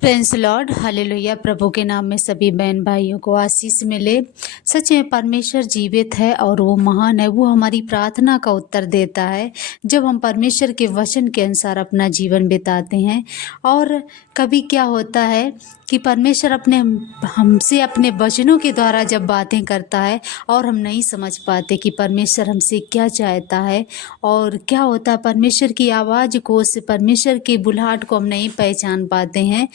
Praise Lord, hallelujah. प्रभु के नाम में सभी बहन भाइयों को आशीष मिले। सच में परमेश्वर जीवित है और वो महान है। वो हमारी प्रार्थना का उत्तर देता है जब हम परमेश्वर के वचन के अनुसार अपना जीवन बिताते हैं। और कभी क्या होता है कि परमेश्वर हमसे अपने वचनों के द्वारा जब बातें करता है और हम नहीं समझ पाते कि परमेश्वर हमसे क्या चाहता है और क्या होता है, परमेश्वर की आवाज़ को, उस परमेश्वर की बुलाहट को हम नहीं पहचान पाते हैं,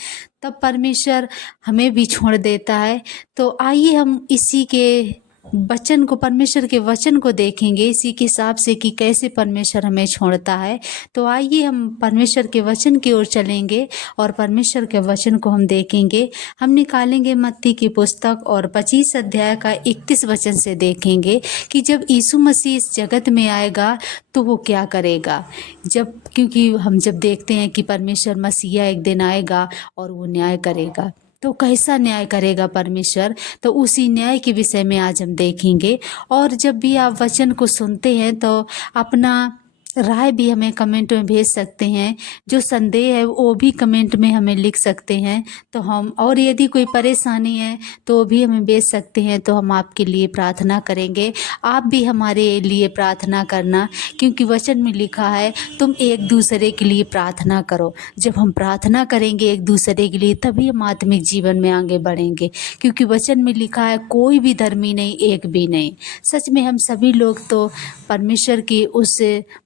तब परमेश्वर हमें भी छोड़ देता है। तो आइए हम इसी के वचन को, परमेश्वर के वचन को देखेंगे इसी के हिसाब से कि कैसे परमेश्वर हमें छोड़ता है। तो आइए हम परमेश्वर के वचन की ओर चलेंगे और परमेश्वर के वचन को हम देखेंगे। हम निकालेंगे मत्ती की पुस्तक और 25 अध्याय का 31 वचन से देखेंगे कि जब यीशु मसीह इस जगत में आएगा तो वो क्या करेगा। क्योंकि हम जब देखते हैं कि परमेश्वर मसीहा एक दिन आएगा और वो न्याय करेगा, तो कैसा न्याय करेगा परमेश्वर, तो उसी न्याय के विषय में आज हम देखेंगे। और जब भी आप वचन को सुनते हैं तो अपना राय भी हमें कमेंट में भेज सकते हैं। जो संदेह है वो भी कमेंट में हमें लिख सकते हैं। तो हम, और यदि कोई परेशानी है तो भी हमें भेज सकते हैं, तो हम आपके लिए प्रार्थना करेंगे। आप भी हमारे लिए प्रार्थना करना, क्योंकि वचन में लिखा है तुम एक दूसरे के लिए प्रार्थना करो। जब हम प्रार्थना करेंगे एक दूसरे के लिए तभी हम आत्मिक जीवन में आगे बढ़ेंगे, क्योंकि वचन में लिखा है कोई भी धर्मी नहीं, एक भी नहीं। सच में हम सभी लोग तो परमेश्वर की उस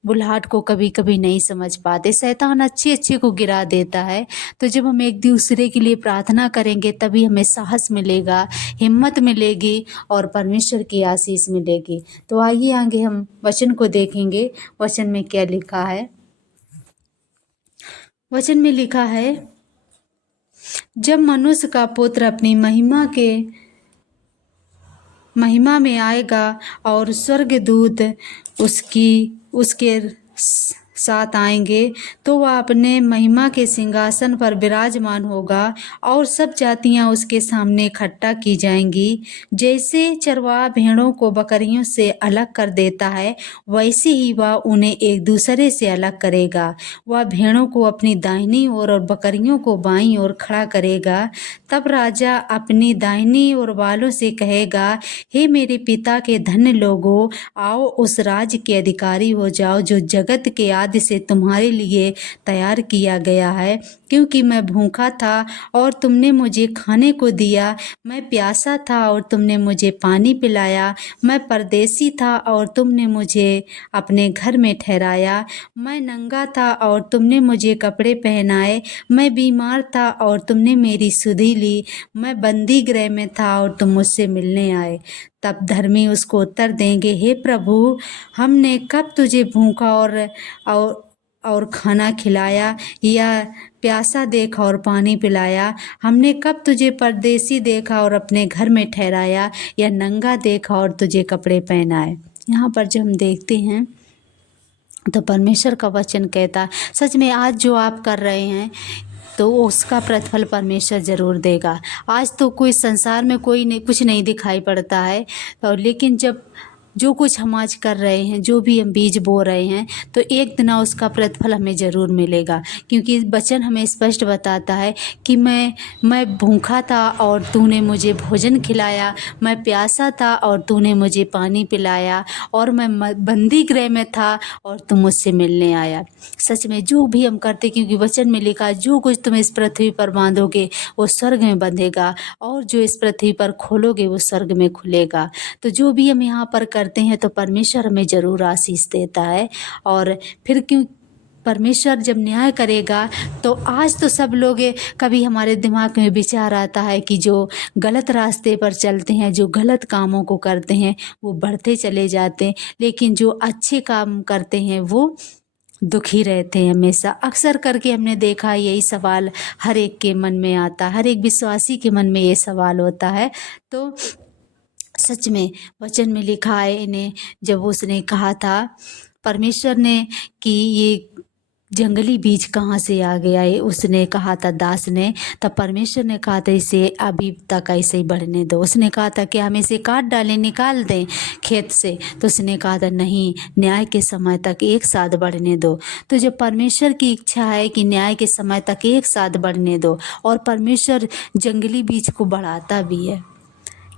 बुलाहट को कभी कभी नहीं समझ पाते। शैतान अच्छे अच्छे को गिरा देता है। तो जब हम एक दूसरे के लिए प्रार्थना करेंगे तभी हमें साहस मिलेगा, हिम्मत मिलेगी और परमेश्वर की आशीष मिलेगी। तो आइए आगे हम वचन को देखेंगे। वचन में क्या लिखा है। वचन में लिखा है, जब मनुष्य का पुत्र अपनी महिमा में आएगा और स्वर्गदूत उसके साथ आएंगे, तो वह अपने महिमा के सिंहासन पर विराजमान होगा और सब जातियां उसके सामने इकट्ठा की जाएंगी। जैसे चरवाहा भेड़ों को बकरियों से अलग कर देता है, वैसे ही वह उन्हें एक दूसरे से अलग करेगा। वह भेड़ों को अपनी दाहिनी ओर और बकरियों को बाईं ओर खड़ा करेगा। तब राजा अपनी दाहिनी ओर वालों से कहेगा, हे मेरे पिता के धन्य लोगों, आओ उस राज्य के अधिकारी हो जाओ जो जगत के आदि से तुम्हारे लिए तैयार किया गया है। क्योंकि मैं भूखा था और तुमने मुझे खाने को दिया, मैं प्यासा था और तुमने मुझे पानी पिलाया, मैं परदेसी था और तुमने मुझे अपने घर में ठहराया, मैं नंगा था और तुमने मुझे कपड़े पहनाए, मैं बीमार था और तुमने मेरी सुधि ली, मैं बंदी गृह में था और तुम मुझसे मिलने आए। तब धर्मी उसको उत्तर देंगे, हे प्रभु, हमने कब तुझे भूखा और खाना खिलाया या प्यासा देखा और पानी पिलाया? हमने कब तुझे परदेसी देखा और अपने घर में ठहराया या नंगा देखा और तुझे कपड़े पहनाए? यहाँ पर जब हम देखते हैं तो परमेश्वर का वचन कहता है, सच में आज जो आप कर रहे हैं तो उसका प्रतिफल परमेश्वर ज़रूर देगा। आज तो कोई संसार में कोई नहीं, कुछ नहीं दिखाई पड़ता है, और लेकिन जब जो कुछ हम आज कर रहे हैं, जो भी हम बीज बो रहे हैं, तो एक दिन उसका प्रतिफल हमें ज़रूर मिलेगा। क्योंकि वचन हमें स्पष्ट बताता है कि मैं भूखा था और तूने मुझे भोजन खिलाया, मैं प्यासा था और तूने मुझे पानी पिलाया, और मैं बंदी गृह में था और तुम मुझसे मिलने आया। सच में जो भी हम करते, क्योंकि वचन में लिखा है, जो कुछ तुम इस पृथ्वी पर बांधोगे वो स्वर्ग में बंधेगा, और जो इस पृथ्वी पर खोलोगे वो स्वर्ग में खुलेगा। तो जो भी हम यहाँ पर करते हैं तो परमेश्वर हमें ज़रूर आशीष देता है। और फिर क्यों परमेश्वर जब न्याय करेगा, तो आज तो सब लोग, कभी हमारे दिमाग में विचार आता है कि जो गलत रास्ते पर चलते हैं, जो गलत कामों को करते हैं, वो बढ़ते चले जाते हैं, लेकिन जो अच्छे काम करते हैं वो दुखी रहते हैं हमेशा। अक्सर करके हमने देखा, यही सवाल हर एक के मन में आता, हर एक विश्वासी के मन में ये सवाल होता है। तो सच में वचन में लिखा है, इन्हें जब उसने कहा था परमेश्वर ने कि ये जंगली बीज कहाँ से आ गया है, उसने कहा था दास ने। तब परमेश्वर ने कहा था इसे अभी तक ऐसे ही बढ़ने दो। उसने कहा था कि हम इसे काट डालें, निकाल दें खेत से। तो उसने कहा था नहीं, न्याय के समय तक एक साथ बढ़ने दो। तो जब परमेश्वर की इच्छा है कि न्याय के समय तक एक साथ बढ़ने दो, और परमेश्वर जंगली बीज को बढ़ाता भी है,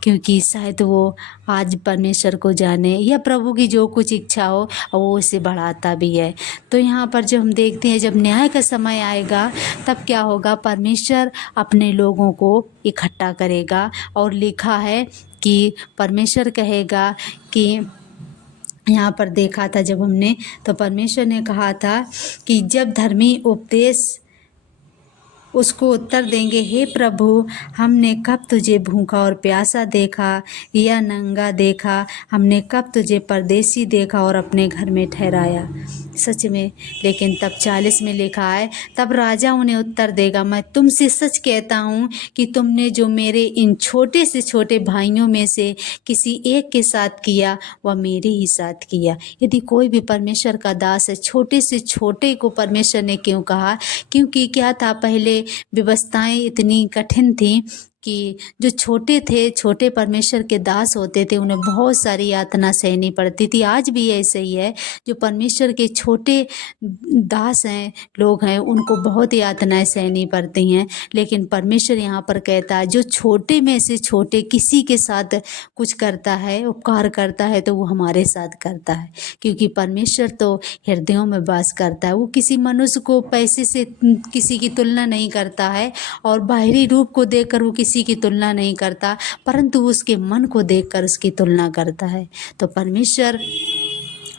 क्योंकि शायद वो आज परमेश्वर को जाने या प्रभु की जो कुछ इच्छा हो वो उसे बढ़ाता भी है। तो यहाँ पर जब हम देखते हैं जब न्याय का समय आएगा तब क्या होगा, परमेश्वर अपने लोगों को इकट्ठा करेगा। और लिखा है कि परमेश्वर कहेगा कि यहाँ पर देखा था जब हमने, तो परमेश्वर ने कहा था कि जब धर्मी उपदेश उसको उत्तर देंगे, हे प्रभु हमने कब तुझे भूखा और प्यासा देखा या नंगा देखा, हमने कब तुझे परदेसी देखा और अपने घर में ठहराया। सच में। लेकिन तब 40 में लिखा है, तब राजा उन्हें उत्तर देगा, मैं तुमसे सच कहता हूँ कि तुमने जो मेरे इन छोटे से छोटे भाइयों में से किसी एक के साथ किया वह मेरे ही साथ किया। यदि कोई भी परमेश्वर का दास है, छोटे से छोटे को परमेश्वर ने क्यों कहा, क्योंकि क्या था, पहले व्यवस्थाएं इतनी कठिन थी कि जो छोटे थे, छोटे परमेश्वर के दास होते थे, उन्हें बहुत सारी यातना सहनी पड़ती थी। आज भी ऐसे ही है, जो परमेश्वर के छोटे दास हैं, लोग हैं, उनको बहुत यातनाएं सहनी पड़ती हैं। लेकिन परमेश्वर यहाँ पर कहता है जो छोटे में से छोटे किसी के साथ कुछ करता है, उपकार करता है, तो वो हमारे साथ करता है। क्योंकि परमेश्वर तो हृदयों में वास करता है। वो किसी मनुष्य को पैसे से किसी की तुलना नहीं करता है, और बाहरी रूप को देखकर वो किसी की तुलना नहीं करता, परंतु उसके मन को देखकर उसकी तुलना करता है। तो परमेश्वर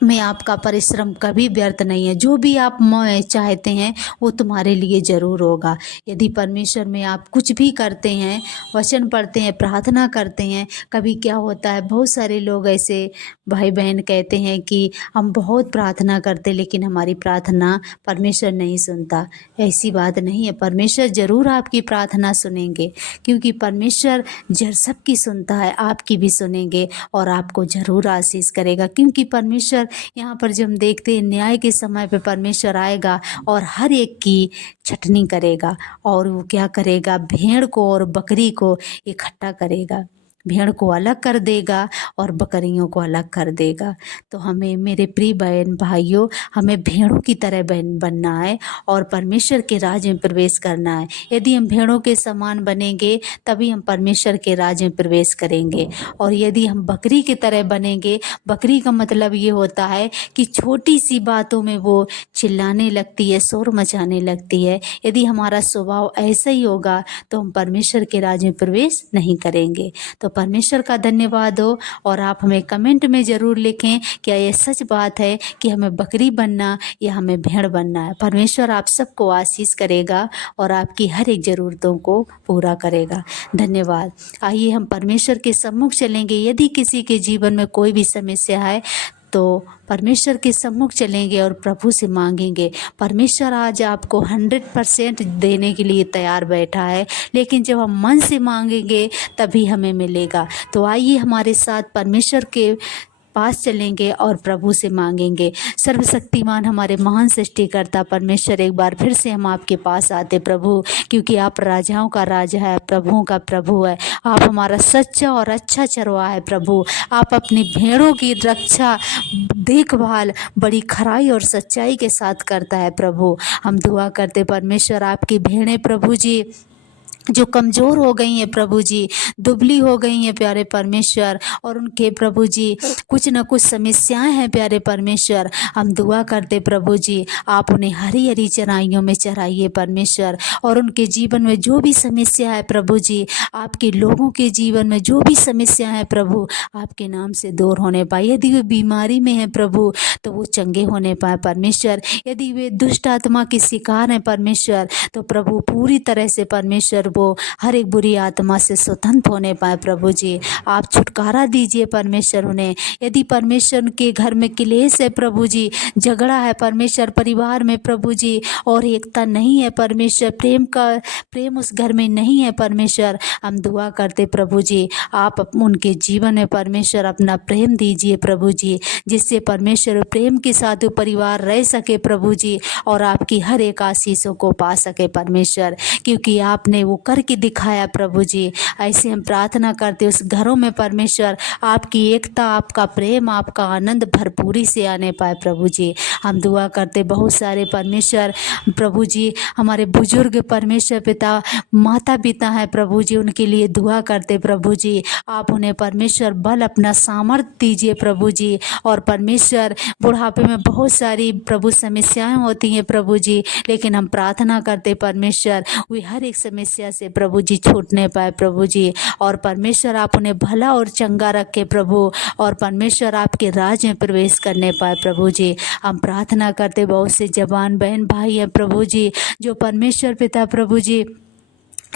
में आपका परिश्रम कभी व्यर्थ नहीं है। जो भी आप चाहते हैं वो तुम्हारे लिए ज़रूर होगा। यदि परमेश्वर में आप कुछ भी करते हैं, वचन पढ़ते हैं, प्रार्थना करते हैं, कभी क्या होता है, बहुत सारे लोग ऐसे भाई बहन कहते हैं कि हम बहुत प्रार्थना करते लेकिन हमारी प्रार्थना परमेश्वर नहीं सुनता। ऐसी बात नहीं है, परमेश्वर ज़रूर आपकी प्रार्थना सुनेंगे, क्योंकि परमेश्वर सबकी सुनता है, आपकी भी सुनेंगे और आपको ज़रूर आशीष करेगा। क्योंकि परमेश्वर यहाँ पर जब हम देखते हैं न्याय के समय पे परमेश्वर आएगा और हर एक की छटनी करेगा, और वो क्या करेगा, भेड़ को और बकरी को इकट्ठा करेगा, भेड़ को अलग कर देगा और बकरियों को अलग कर देगा। तो हमें, मेरे प्रिय बहन भाइयों, हमें भेड़ों की तरह बनना है और परमेश्वर के राज्य में प्रवेश करना है। यदि हम भेड़ों के समान बनेंगे तभी हम परमेश्वर के राज्य में प्रवेश करेंगे। और यदि हम बकरी की तरह बनेंगे, बकरी का मतलब ये होता है कि छोटी सी बातों में वो चिल्लाने लगती है, शोर मचाने लगती है। यदि हमारा स्वभाव ऐसा ही होगा तो हम परमेश्वर के राज्य में प्रवेश नहीं करेंगे। तो परमेश्वर का धन्यवाद हो, और आप हमें कमेंट में ज़रूर लिखें क्या ये सच बात है कि हमें बकरी बनना या हमें भेड़ बनना है। परमेश्वर आप सबको आशीष करेगा और आपकी हर एक ज़रूरतों को पूरा करेगा। धन्यवाद। आइए हम परमेश्वर के सम्मुख चलेंगे। यदि किसी के जीवन में कोई भी समस्या है तो परमेश्वर के सम्मुख चलेंगे और प्रभु से मांगेंगे। परमेश्वर आज आपको 100% देने के लिए तैयार बैठा है, लेकिन जब हम मन से मांगेंगे तभी हमें मिलेगा। तो आइए हमारे साथ परमेश्वर के पास चलेंगे और प्रभु से मांगेंगे। सर्वशक्तिमान हमारे महान सृष्टिकर्ता परमेश्वर, एक बार फिर से हम आपके पास आते प्रभु, क्योंकि आप राजाओं का राजा है, प्रभुओं का प्रभु है। आप हमारा सच्चा और अच्छा चरवाहा है प्रभु। आप अपनी भेड़ों की रक्षा, देखभाल बड़ी खराई और सच्चाई के साथ करता है प्रभु। हम दुआ करते परमेश्वर, आपकी भेड़ें प्रभु जी जो कमज़ोर हो गई हैं प्रभु जी, दुबली हो गई हैं प्यारे परमेश्वर, और उनके प्रभु जी कुछ न कुछ समस्याएं हैं प्यारे परमेश्वर। हम दुआ करते प्रभु जी, आप उन्हें हरी हरी चराइयों में चराइए परमेश्वर, और उनके जीवन में जो भी समस्या है प्रभु जी, आपके लोगों के जीवन में जो भी समस्या है प्रभु, आपके नाम से दूर होने पाए। यदि वे बीमारी में हैं प्रभु तो वो चंगे होने पाए परमेश्वर। यदि वे दुष्ट आत्मा के शिकार हैं परमेश्वर तो प्रभु पूरी तरह से परमेश्वर वो हर एक बुरी आत्मा से स्वतंत्र होने पाए प्रभु जी। आप छुटकारा दीजिए परमेश्वर उन्हें। यदि परमेश्वर के घर में क्लेश है प्रभु जी, झगड़ा है परमेश्वर परिवार में प्रभु जी, और एकता नहीं है परमेश्वर, प्रेम उस घर में नहीं है परमेश्वर, हम दुआ करते प्रभु जी आप उनके जीवन में परमेश्वर अपना प्रेम दीजिए प्रभु जी, जिससे परमेश्वर प्रेम के साथ वो परिवार रह सके प्रभु जी, और आपकी हर एक आशीषों को पा सके परमेश्वर, क्योंकि आपने वो करके दिखाया प्रभु जी। ऐसे हम प्रार्थना करते उस घरों में परमेश्वर आपकी एकता, आपका प्रेम, आपका आनंद भरपूरी से आने पाए प्रभु जी। हम दुआ करते बहुत सारे परमेश्वर प्रभु जी हमारे बुजुर्ग परमेश्वर पिता माता पिता हैं प्रभु जी, उनके लिए दुआ करते प्रभु जी। आप उन्हें परमेश्वर बल अपना सामर्थ्य दीजिए प्रभु जी, और परमेश्वर बुढ़ापे में बहुत सारी प्रभु समस्याएं होती हैं प्रभु जी, लेकिन हम प्रार्थना करते परमेश्वर वे हर एक समस्या से प्रभु जी छूटने पाए प्रभु जी, और परमेश्वर आप उन्हें भला और चंगा रखे प्रभु, और परमेश्वर आपके राज में प्रवेश करने पाए प्रभु जी। हम प्रार्थना करते बहुत से जवान बहन भाई हैं प्रभु जी, जो परमेश्वर पिता प्रभु जी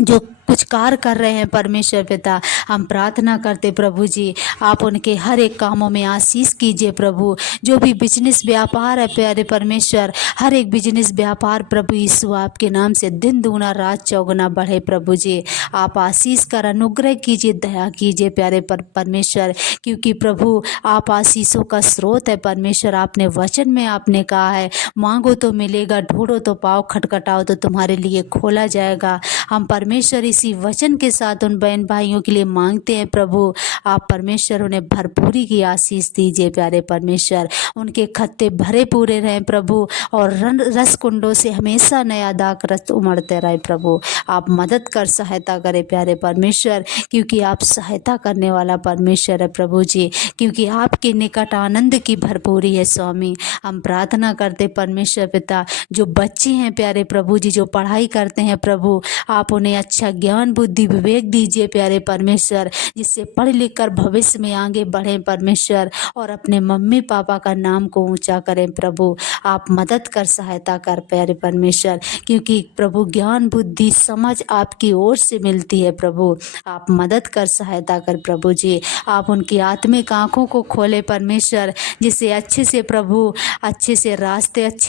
जो कुछ कार्य कर रहे हैं परमेश्वर पिता, हम प्रार्थना करते प्रभु जी आप उनके हर एक कामों में आशीष कीजिए प्रभु। जो भी बिजनेस व्यापार है प्यारे परमेश्वर, हर एक बिजनेस व्यापार प्रभु यीशु आपके नाम से दिन दूना रात चौगुना बढ़े प्रभु जी। आप आशीष कर अनुग्रह कीजिए, दया कीजिए प्यारे परमेश्वर, क्योंकि प्रभु आप आशीषों का स्रोत है परमेश्वर। आपने वचन में आपने कहा है मांगो तो मिलेगा, ढूंढो तो पाओ, खटखटाओ तो तुम्हारे लिए खोला जाएगा। हम परमेश्वर इसी वचन के साथ उन बहन भाइयों के लिए मांगते हैं प्रभु, आप परमेश्वर उन्हें भरपूरी की आशीष दीजिए प्यारे परमेश्वर। उनके खत्ते भरे पूरे रहें प्रभु, और रस कुंडों से हमेशा नया दाख रस उमड़ते रहे प्रभु। आप मदद कर सहायता करें प्यारे परमेश्वर, क्योंकि आप सहायता करने वाला परमेश्वर है प्रभु जी, क्योंकि आपके निकट आनंद की भरपूरी है स्वामी। हम प्रार्थना करते परमेश्वर पिता जो बच्चे हैं प्यारे प्रभु जी, जो पढ़ाई करते हैं प्रभु, आप उन्हें अच्छा ज्ञान बुद्धि विवेक दीजिए प्यारे परमेश्वर, जिससे पढ़ लिख कर भविष्य में आगे बढ़ें परमेश्वर, और अपने मम्मी पापा का नाम को ऊंचा करें प्रभु। आप मदद कर सहायता कर प्यारे परमेश्वर, क्योंकि प्रभु ज्ञान बुद्धि समझ आपकी ओर से मिलती है प्रभु। आप मदद कर सहायता कर प्रभु जी। आप उनकी आत्मिक आंखों को खोले परमेश्वर, जिससे अच्छे से प्रभु अच्छे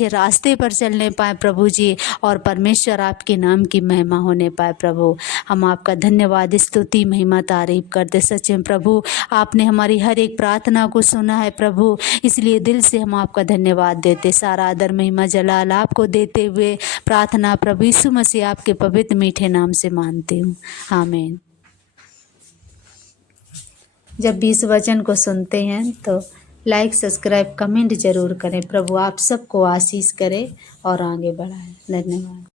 रास्ते पर चलने पाए प्रभु जी, और परमेश्वर आपके नाम की महिमा होने पाए प्रभु। हम आपका धन्यवाद स्तुति महिमा तारीफ करते सच में प्रभु, आपने हमारी हर एक प्रार्थना को सुना है प्रभु, इसलिए दिल से हम आपका धन्यवाद देते। सारा आदर महिमा जलाल आपको देते हुए प्रार्थना प्रभु यीशु मसीह आपके पवित्र मीठे नाम से मानती हूँ, आमीन। जब भी इस वचन को सुनते हैं तो लाइक सब्सक्राइब कमेंट जरूर करें। प्रभु आप सबको आशीष करे और आगे बढ़ाए। धन्यवाद।